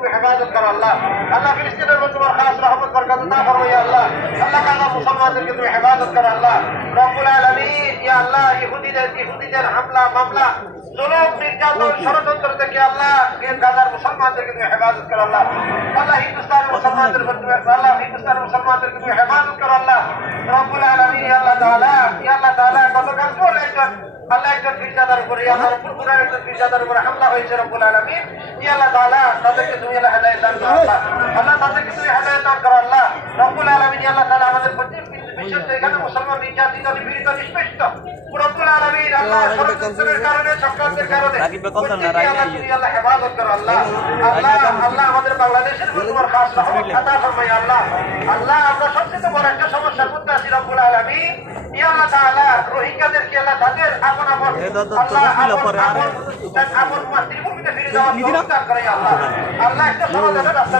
তুমি হেফাজত করো আল্লাহ। আল্লাহ ফিলিস্তিনের মধ্যে তোমার খাস রহমত বরকত আতা ফরমাও ইয়া আল্লাহ। আল্লাহ কানা মুসলমানদেরকে তুমি হেফাজত করো আল্লাহ। রব্বুল আলামিন ইয়া আল্লাহ ইহুদিদের হামলা মামলা জুলুম নির্যাতন ষড়যন্ত্র থেকে আল্লাহ গাজার মুসলমানদেরকে তুমি হেফাজত করো আল্লাহ। আল্লাহ হিন্দুস্তানের মুসলমানদেরকে তুমি হেফাজত করো আল্লাহ। রব্বুল আলামিন ইয়া আল্লাহ তাআলা গতকাল কোন একজন ফিরজাদার উপরে একজন ফিরজাদার উপরে হামলা হয়েছে রব্বুল আলামিন ইয়া আল্লাহ তাআলা তাদেরকে তুমি হেদায়েত দান করো আল্লাহ। আল্লাহ তাদেরকে তুমি হেদায়েত দান করো আল্লাহ। রব্বুল আলামিন ইয়া আল্লাহ তাআলা আমাদের বিশ্বের যেখানে মুসলমান নির্যাতিত নিপীড়িত নিষ্পেষিত রব্বুল আলামিন আল্লাহ ষড়যন্ত্রের কারণে চক্রান্তের কারণে আল্লাহ হেফাজত করো আল্লাহ। আল্লাহ আমাদের বাংলাদেশের মধ্যে তোমার খাস রহমত আতা ফরমাও আল্লাহ। আল্লাহ আমরা সবচেয়ে বড় একটা সমস্যার মধ্যে আছি রব্বুল আলামিন ইয়া আল্লাহ তাআলা রোহিঙ্গাদেরকে আল্লাহ তাদের আপন মাতৃভূমিতে ফিরে যাওয়ার তৌফিক দান করে আল্লাহ। আল্লাহ একটা সমাধানের রাস্তা